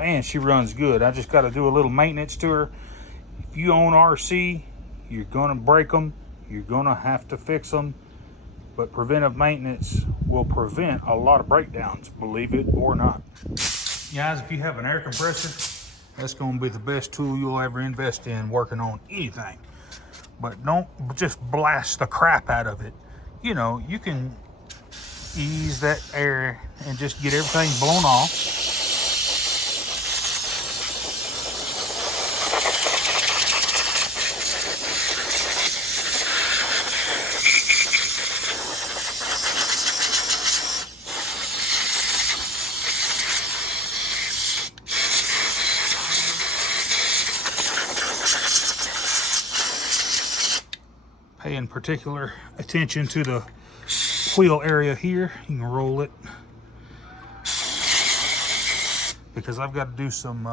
man, she runs good. I just got to do a little maintenance to her. If you own RC, you're gonna break them, you're gonna have to fix them, but preventive maintenance will prevent a lot of breakdowns, believe it or not. Guys, if you have an air compressor, that's gonna be the best tool you'll ever invest in working on anything. But don't just blast the crap out of it. You know, you can ease that air and just get everything blown off. Paying particular attention to the wheel area here. You can roll it because I've got to do some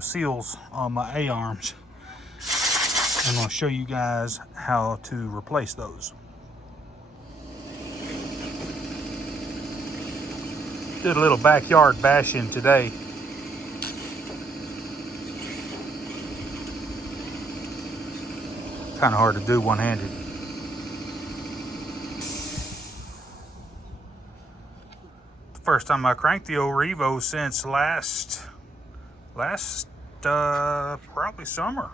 seals on my A-arms. I'm going to show you guys how to replace those. Did a little backyard bashing today. Kind of hard to do one-handed. First time I cranked the old Revo since last probably summer.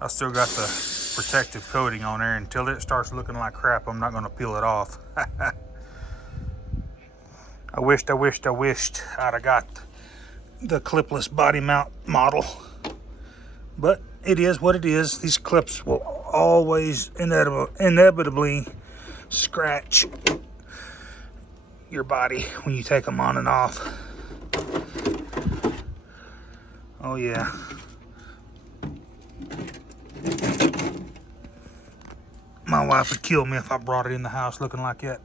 I still got the protective coating on there. Until it starts looking like crap, I'm not going to peel it off. I wished I'd have got the clipless body mount model, but it is what it is. These clips will always inevitably scratch your body when you take them on and off. Oh yeah. My wife would kill me if I brought it in the house looking like that.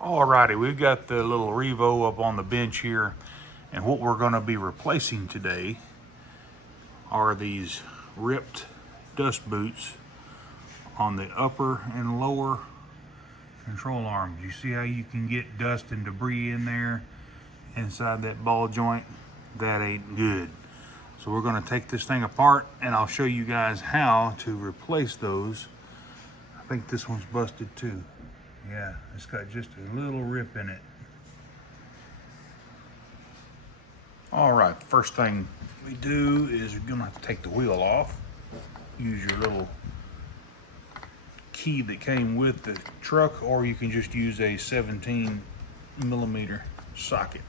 Alrighty, we've got the little Revo up on the bench here, and what we're going to be replacing today are these ripped dust boots on the upper and lower control arms. You see how you can get dust and debris in there inside that ball joint? That ain't good. So we're going to take this thing apart and I'll show you guys how to replace those. I think this one's busted too. Yeah, it's got just a little rip in it. All right, the first thing we do is we're gonna have to take the wheel off. Use your little key that came with the truck, or you can just use a 17mm socket.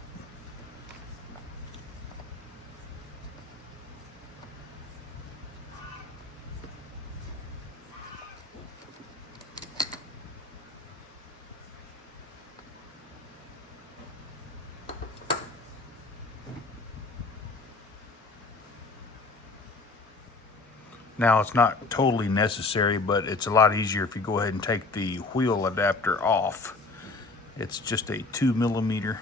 Now, it's not totally necessary, but it's a lot easier if you go ahead and take the wheel adapter off. It's just a 2mm.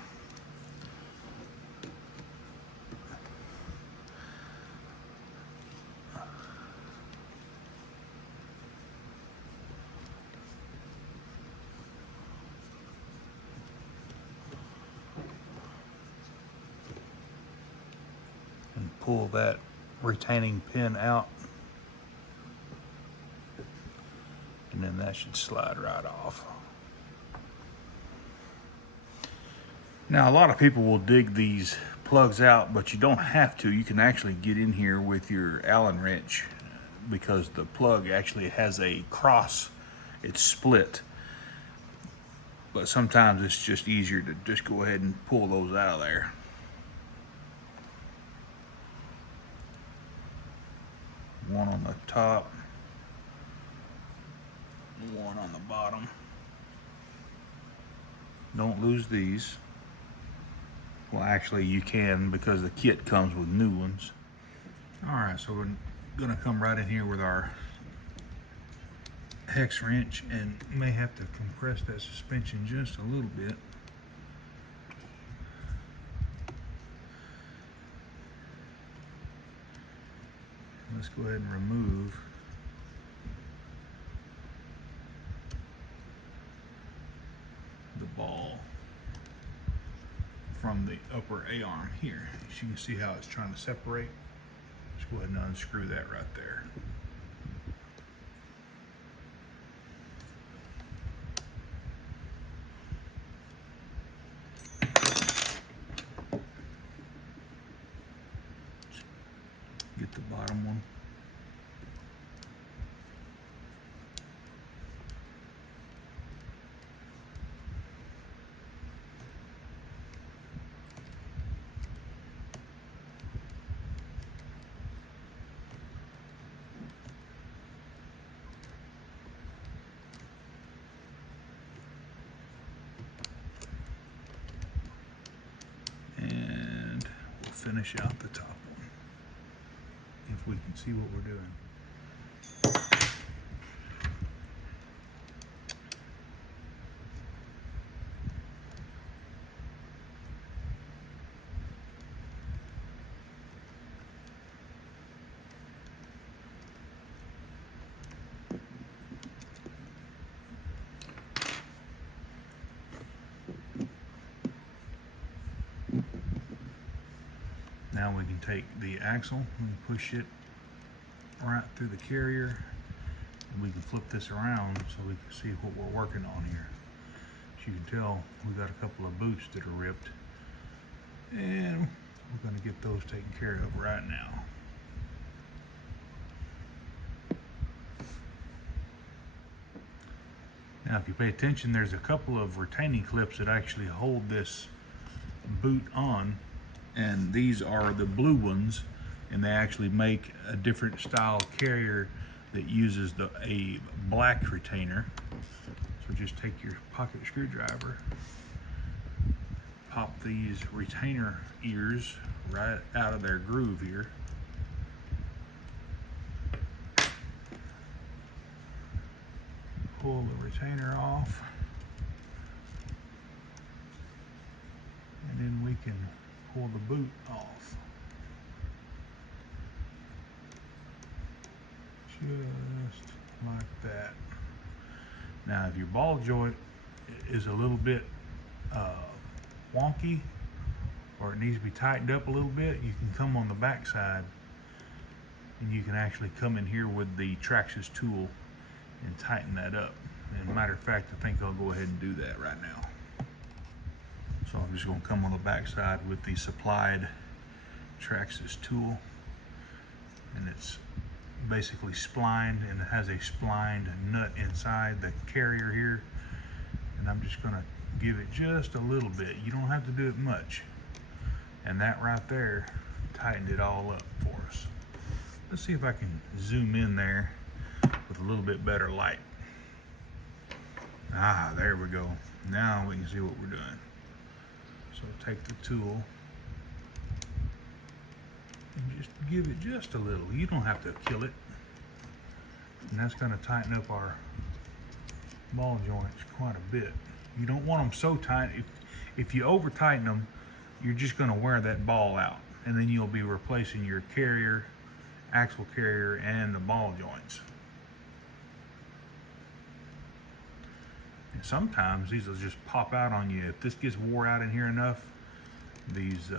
And pull that retaining pin out. And then that should slide right off. Now, a lot of people will dig these plugs out, but you don't have to. You can actually get in here with your Allen wrench because the plug actually has a cross. It's split. But sometimes it's just easier to just go ahead and pull those out of there. One on the top, one on the bottom. Don't lose these. Well, actually you can, because the kit comes with new ones. All right, so we're gonna come right in here with our hex wrench and may have to compress that suspension just a little bit. Let's go ahead and remove the ball from the upper A-arm here. As you can see how it's trying to separate. Just go ahead and unscrew that right there. Get the bottom one. And we'll finish out the top one, if we can see what we're doing. Now we can take the axle and push it right through the carrier, and we can flip this around so we can see what we're working on here. As you can tell, we got a couple of boots that are ripped, and we're going to get those taken care of right now. Now, if you pay attention, there's a couple of retaining clips that actually hold this boot on, and these are the blue ones, and they actually make a different style carrier that uses a black retainer. So just take your pocket screwdriver, pop these retainer ears right out of their groove here. Pull the retainer off, and then we can pull the boot off. Just like that. Now, if your ball joint is a little bit wonky, or it needs to be tightened up a little bit, you can come on the back side and you can actually come in here with the Traxxas tool and tighten that up. And matter of fact, I think I'll go ahead and do that right now. So I'm just going to come on the back side with the supplied Traxxas tool, and it's basically splined, and it has a splined nut inside the carrier here, and I'm just going to give it just a little bit. You don't have to do it much, and that right there tightened it all up for us. Let's see if I can zoom in there with a little bit better light. Ah, there we go. Now we can see what we're doing. So take the tool and just give it just a little. You don't have to kill it. And that's going to tighten up our ball joints quite a bit. You don't want them so tight. If you over tighten them, you're just going to wear that ball out, and then you'll be replacing your carrier, axle carrier, and the ball joints. And sometimes these will just pop out on you. If this gets wore out in here enough, these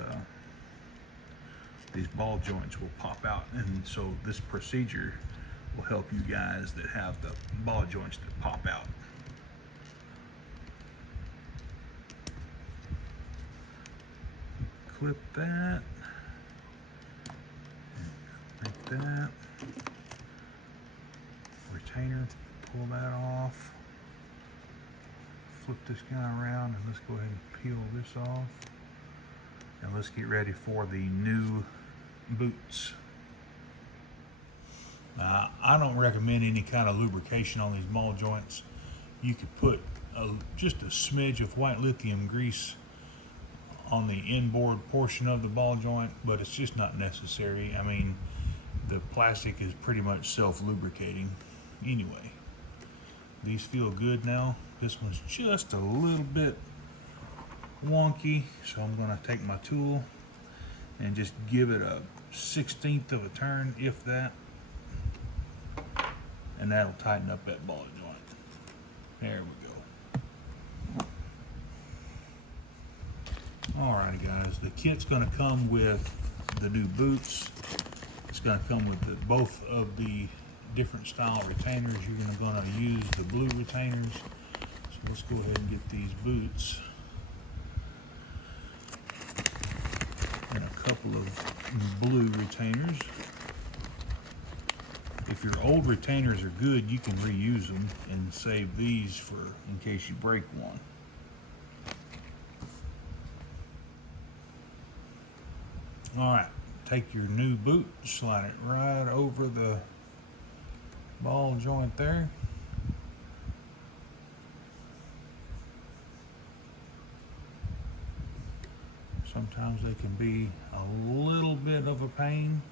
ball joints will pop out, and so this procedure will help you guys that have the ball joints that pop out. Clip that, like that. Retainer, pull that off. Flip this guy around and let's go ahead and peel this off. And let's get ready for the new boots. Now, I don't recommend any kind of lubrication on these ball joints. You could put just a smidge of white lithium grease on the inboard portion of the ball joint, but it's just not necessary. I mean, the plastic is pretty much self-lubricating anyway. These feel good now. This one's just a little bit wonky, so I'm going to take my tool and just give it a 1/16 of a turn, if that, and that'll tighten up that ball joint. There we go. Alrighty guys, the kit's going to come with the new boots. It's going to come with both of the different style retainers. You're going to use the blue retainers. So let's go ahead and get these boots. And a couple of blue retainers. If your old retainers are good, you can reuse them and save these for in case you break one. All right, take your new boot, slide it right over the ball joint there. Sometimes they can be a little bit of a pain,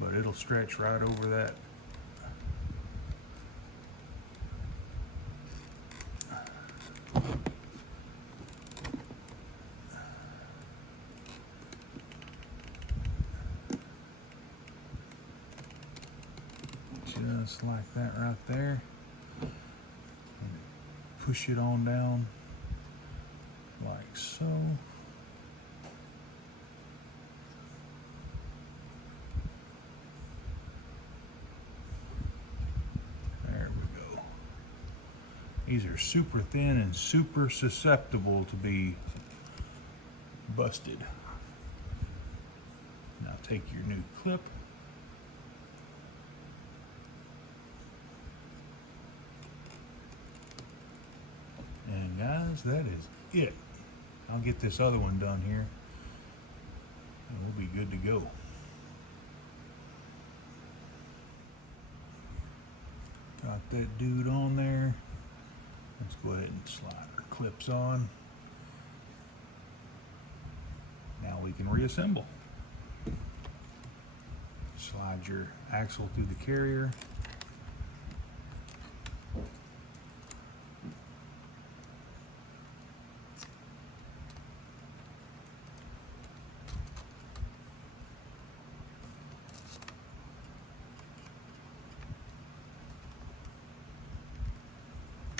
but it'll stretch right over that. Just like that right there. And push it on down like so. There we go. These are super thin and super susceptible to be busted. Now take your new clip. And guys, that is it. I'll get this other one done here and we'll be good to go. Got that dude on there. Let's go ahead and slide our clips on. Now we can reassemble. Slide your axle through the carrier.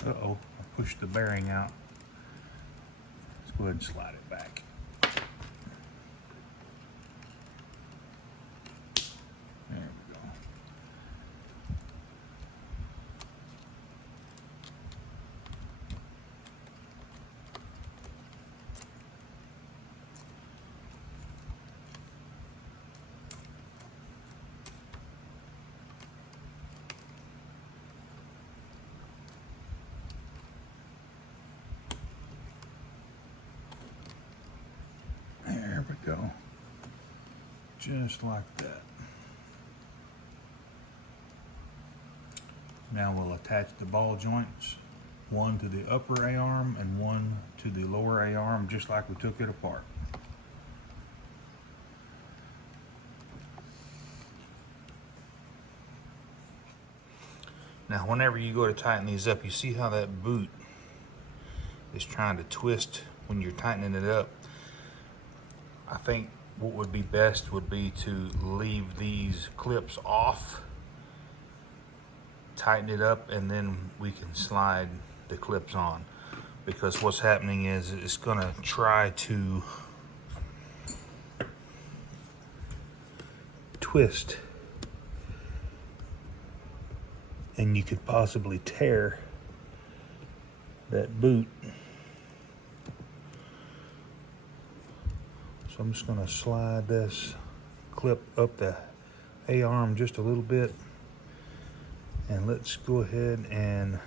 Uh-oh, I pushed the bearing out. Let's go ahead and slide it back. There we go. There we go. Just like that. Now we'll attach the ball joints, one to the upper A-arm and one to the lower A-arm, just like we took it apart. Now whenever you go to tighten these up, you see how that boot is trying to twist when you're tightening it up. I think what would be best would be to leave these clips off, tighten it up, and then we can slide the clips on. Because what's happening is it's gonna try to twist and you could possibly tear that boot. So I'm just going to slide this clip up the A-arm just a little bit, and let's go ahead and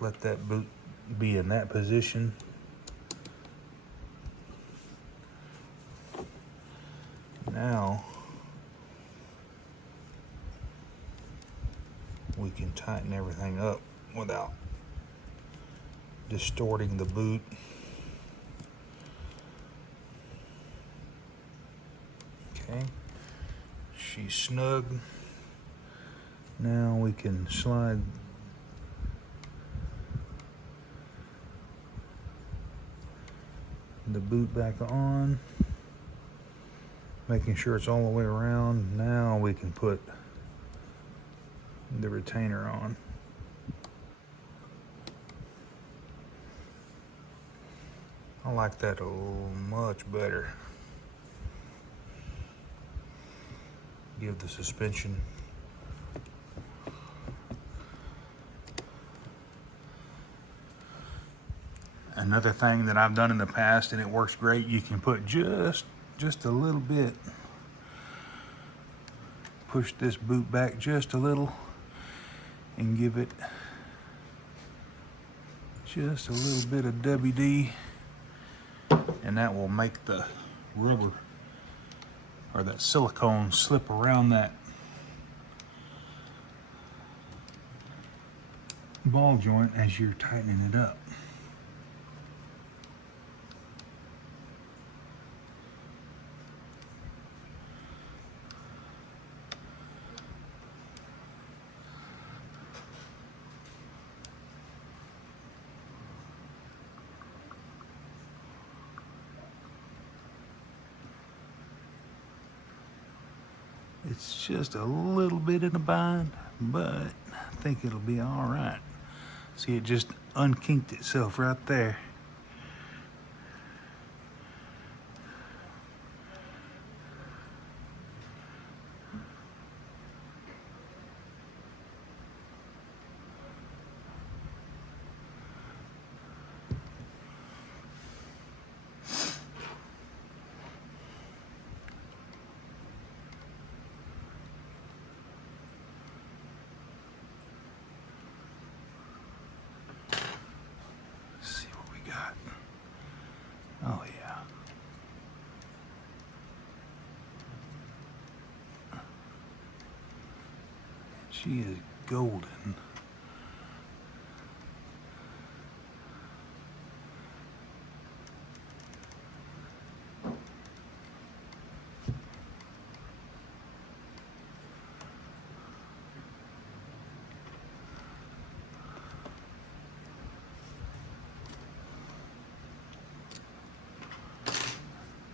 let that boot be in that position. Now we can tighten everything up without distorting the boot. Okay, she's snug. Now we can slide the boot back on, making sure it's all the way around. Now we can put the retainer on. I like that a little much better. Give the suspension another thing that I've done in the past, and it works great. You can put just a little bit, push this boot back just a little and give it just a little bit of WD, and that will make the rubber or that silicone slip around that ball joint as you're tightening it up. It's just a little bit in a bind, but I think it'll be all right. See, it just unkinked itself right there. Oh yeah. She is golden.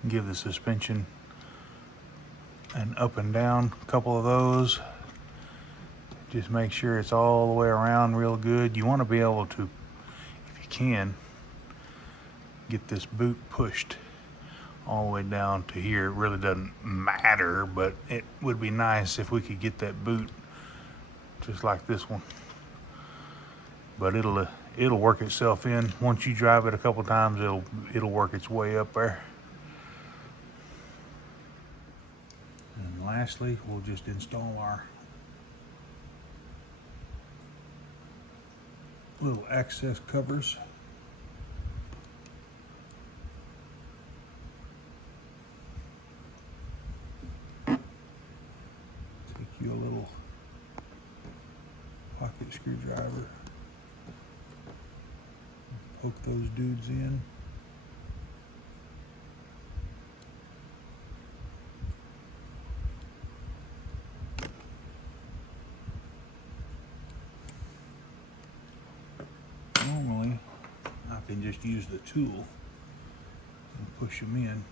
Give the suspension an up and down, a couple of those. Just make sure it's all the way around real good. You want to be able to, if you can, get this boot pushed all the way down to here. It really doesn't matter, but it would be nice if we could get that boot just like this one. But it'll work itself in. Once you drive it a couple times, it'll work its way up there. And lastly, we'll just install our little access covers. Take you a little pocket screwdriver, poke those dudes in. Normally, I can just use the tool and push them in.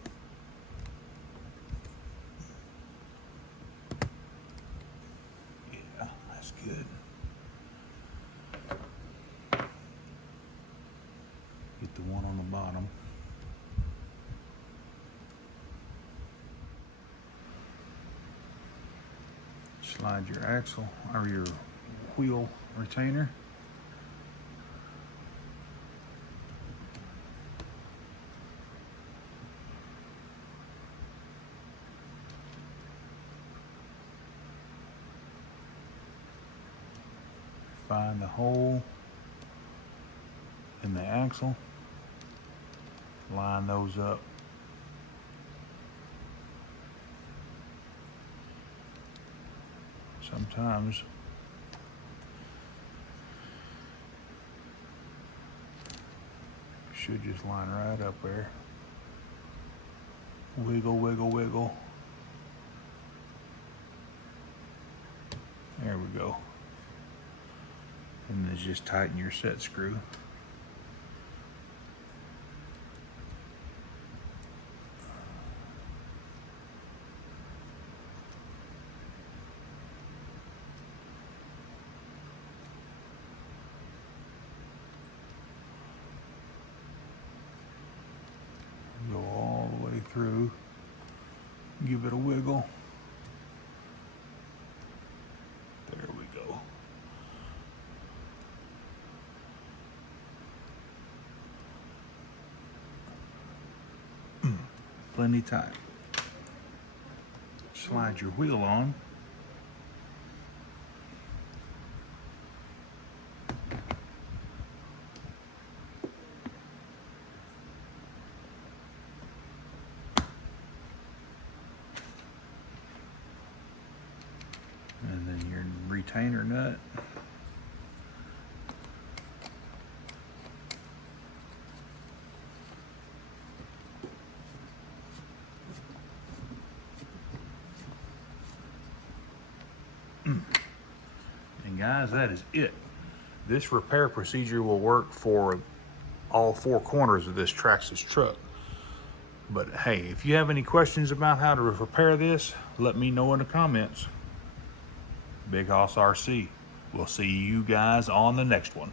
Yeah, that's good. Get the one on the bottom. Slide your axle or your wheel retainer. Find the hole in the axle, line those up. Sometimes should just line right up there. Wiggle, wiggle, wiggle. There we go. And then just tighten your set screw. Go all the way through. Give it a wiggle. There we go. Plenty tight. Slide your wheel on. And then your retainer nut. And guys, that is it. This repair procedure will work for all four corners of this Traxxas truck. But hey, if you have any questions about how to repair this, let me know in the comments. Big Hoss RC. We'll see you guys on the next one.